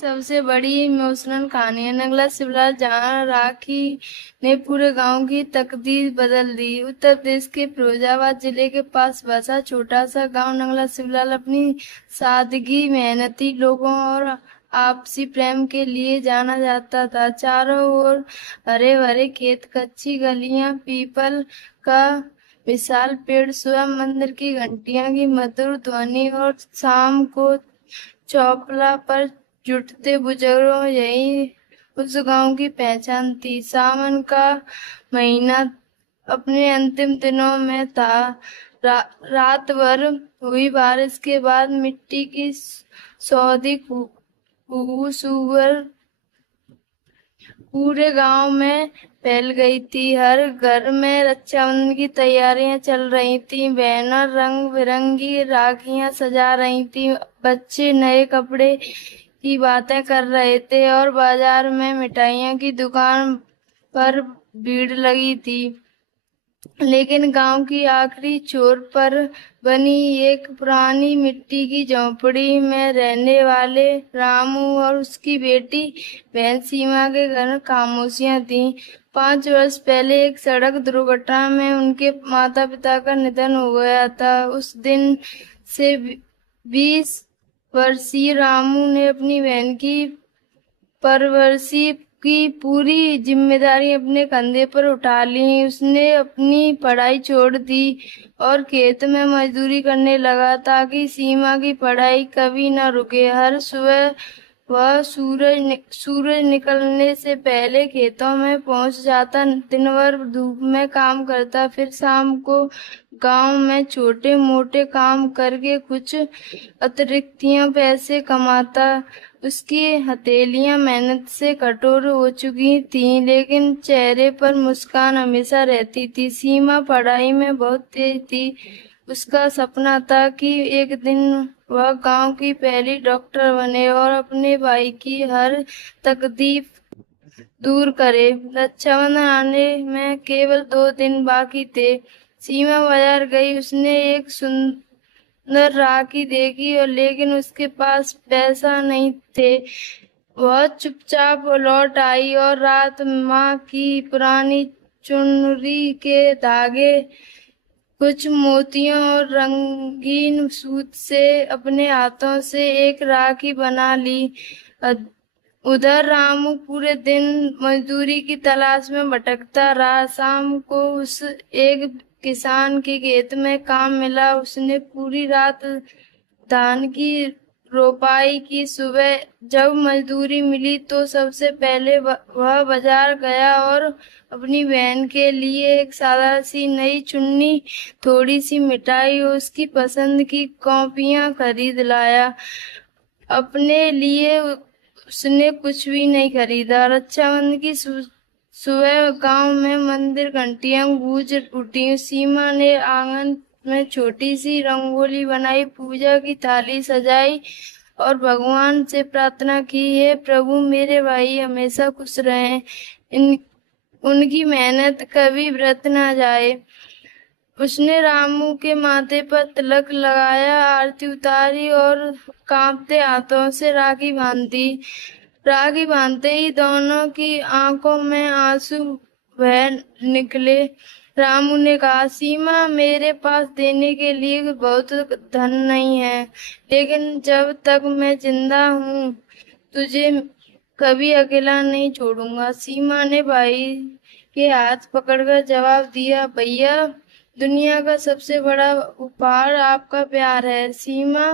सबसे बड़ी इमोशनल कहानी है नगला शिवलाल, जहां राखी ने पूरे गांव की तकदीर बदल दी। उत्तर प्रदेश के फिरोजाबाद जिले के पास बसा छोटा सा गांव नगला शिवलाल अपनी सादगी, मेहनती लोगों और आपसी प्रेम के लिए जाना जाता था। चारों ओर हरे भरे खेत, कच्ची गलियां, पीपल का विशाल पेड़, स्वयं मंदिर की घंटियां की मधुर ध्वनि और शाम को चौपला पर जुटते बुजुर्गों, यही उस गांव की पहचान थी। सावन का महीना अपने अंतिम दिनों में था। रात भर हुई बारिश के बाद मिट्टी की सौंधी खुशबू पूरे गांव में फैल गई थी। हर घर में रक्षाबंधन की तैयारियां चल रही थी। बहनें रंग बिरंगी राखियां सजा रही थी, बच्चे नए कपड़े की बातें कर रहे थे और बाजार में मिठाइयों की दुकान पर भीड़ लगी थी। लेकिन गांव की आखिरी छोर पर बनी एक पुरानी मिट्टी की झोंपड़ी में रहने वाले रामू और उसकी बेटी बहन सीमा के घर खामोशियां थीं। 5 वर्ष पहले एक सड़क दुर्घटना में उनके माता पिता का निधन हो गया था। उस दिन से 20 वर्षीय रामू ने अपनी बहन की परवरिश की पूरी जिम्मेदारी अपने कंधे पर उठा ली। उसने अपनी पढ़ाई छोड़ दी और खेत में मजदूरी करने लगा ताकि सीमा की पढ़ाई कभी न रुके। हर सुबह वह सूरज निकलने से पहले खेतों में पहुंच जाता, दिन भर धूप में काम करता, फिर शाम को गांव में छोटे मोटे काम करके कुछ अतिरिक्त पैसे कमाता। उसकी हथेलियां मेहनत से कठोर हो चुकी थीं, लेकिन चेहरे पर मुस्कान हमेशा रहती थी। सीमा पढ़ाई में बहुत तेज थी। उसका सपना था कि एक दिन वह गांव की पहली डॉक्टर बने और अपने भाई की हर तकलीफ दूर करे। रक्षाबंधन आने में केवल 2 दिन बाकी थे। सीमा बाजार गई। उसने एक सुंदर राखी देखी और लेकिन उसके पास पैसा नहीं थे। वह चुपचाप लौट आई और रात माँ की पुरानी चुनरी के धागे, कुछ मोतियों और रंगीन सूत से अपने हाथों से एक राखी बना ली। उधर रामू पूरे दिन मजदूरी की तलाश में भटकता रहा। शाम को उस एक किसान के खेत में काम मिला। उसने पूरी रात धान की रोपाई की। सुबह जब मजदूरी मिली तो सबसे पहले वह बाजार गया और अपनी बहन के लिए एक सादा सी नई चुन्नी, थोड़ी सी मिठाई और उसकी पसंद की कॉपियां खरीद लाया। अपने लिए उसने कुछ भी नहीं खरीदा। रक्षाबंधन की सुबह गांव में मंदिर घंटियां गूंज उठी। सीमा ने आंगन में छोटी सी रंगोली बनाई, पूजा की थाली सजाई और भगवान से प्रार्थना की, हे प्रभु मेरे भाई हमेशा खुश रहें, उनकी मेहनत कभी व्यर्थ न जाए। उसने रामू के माथे पर तिलक लगाया, आरती उतारी और कांपते हाथों से राखी बांधी। राखी बांधते ही दोनों की आंखों में आंसू बह निकले। रामू ने कहा, सीमा मेरे पास देने के लिए बहुत धन नहीं है, लेकिन जब तक मैं जिंदा हूँ तुझे कभी अकेला नहीं छोड़ूंगा। सीमा ने भाई के हाथ पकड़कर जवाब दिया, भैया दुनिया का सबसे बड़ा उपहार आपका प्यार है। सीमा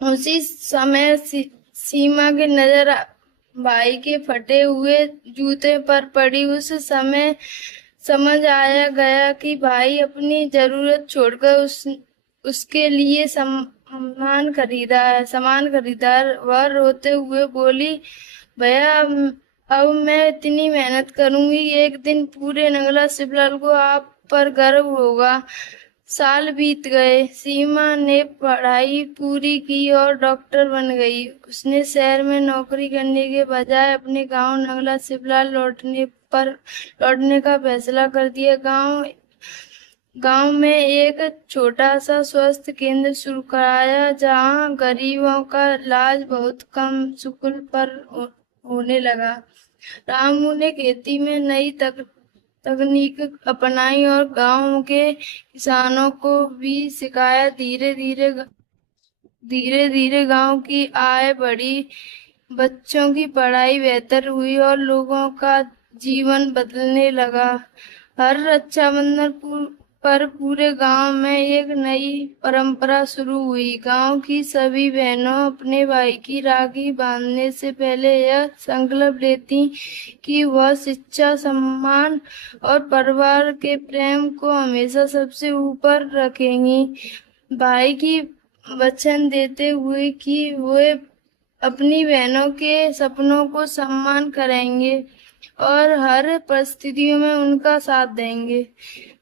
उसी समय सीमा की नजर भाई के फटे हुए जूते पर पड़ी। उस समय समझ आया गया कि भाई अपनी जरूरत छोड़कर उसके लिए सामान खरीदा। वह रोते हुए बोली, भैया अब मैं इतनी मेहनत करूंगी, एक दिन पूरे नगला शिवलाल को आप पर गर्व होगा। साल बीत गए। सीमा ने पढ़ाई पूरी की और डॉक्टर बन गई। उसने शहर में नौकरी करने के बजाय अपने गांव नगला शिवलाल लौटने का फैसला कर दिया। गांव गांव में एक छोटा सा स्वास्थ्य केंद्र शुरू कराया, जहां गरीबों का इलाज बहुत कम शुल्क पर होने लगा। रामू ने खेती में नई तकनीक अपनाई और गांव के किसानों को भी सिखाया। धीरे धीरे गांव की आय बढ़ी, बच्चों की पढ़ाई बेहतर हुई और लोगों का जीवन बदलने लगा। हर रक्षाबंधन पर पूरे गांव में एक नई परंपरा शुरू हुई। गांव की सभी बहनों अपने भाई की राखी बांधने से पहले यह संकल्प लेती कि वह शिक्षा, सम्मान और परिवार के प्रेम को हमेशा सबसे ऊपर रखेंगी। भाई की वचन देते हुए कि वे अपनी बहनों के सपनों को सम्मान करेंगे और हर परिस्थितियों में उनका साथ देंगे।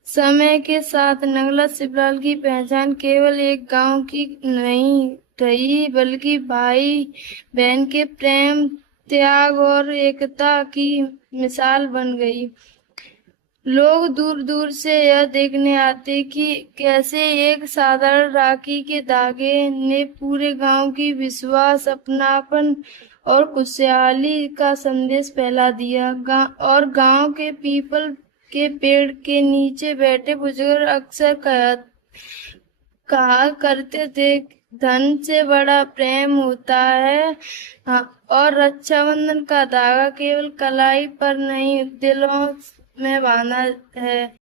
समय के साथ नगला सिब्राल की पहचान केवल एक गांव की नहीं रही, बल्कि भाई बहन के प्रेम, त्याग और एकता की मिसाल बन गई। लोग दूर दूर से यह देखने आते कि कैसे एक साधारण राखी के धागे ने पूरे गांव की विश्वास, अपनापन और खुशहाली का संदेश फैला दिया। और गांव के पीपल के पेड़ के नीचे बैठे बुजुर्ग अक्सर कहा करते थे, धन से बड़ा प्रेम होता है। हाँ, और रक्षाबंधन का धागा केवल कलाई पर नहीं, दिलों में बांधा है।